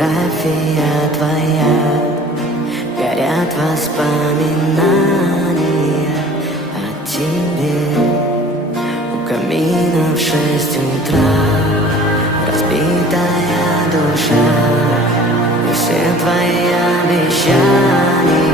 фотография твоя, горят воспоминания о тебе. У камина в 6 утра разбитая душа, и все твои обещания